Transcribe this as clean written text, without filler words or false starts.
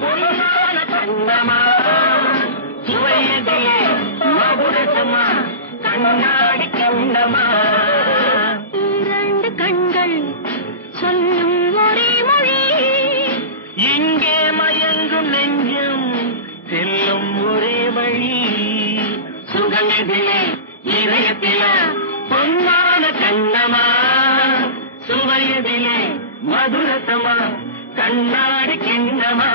பொன்னான கண்ணமா சுவையதிலே மகுரசமா கண்ணாடி கண்ணமா இரண்டு கண்கள் சொல்லும் ஒரே மொழி இங்கே மயங்கும் நெஞ்சம் செல்லும் ஒரே வழி சுகமெதிலே இதயத்தில பொன்னான கண்ணமா சுவையதிலே மதுரசமா கண்ணாடி கிண்ணமா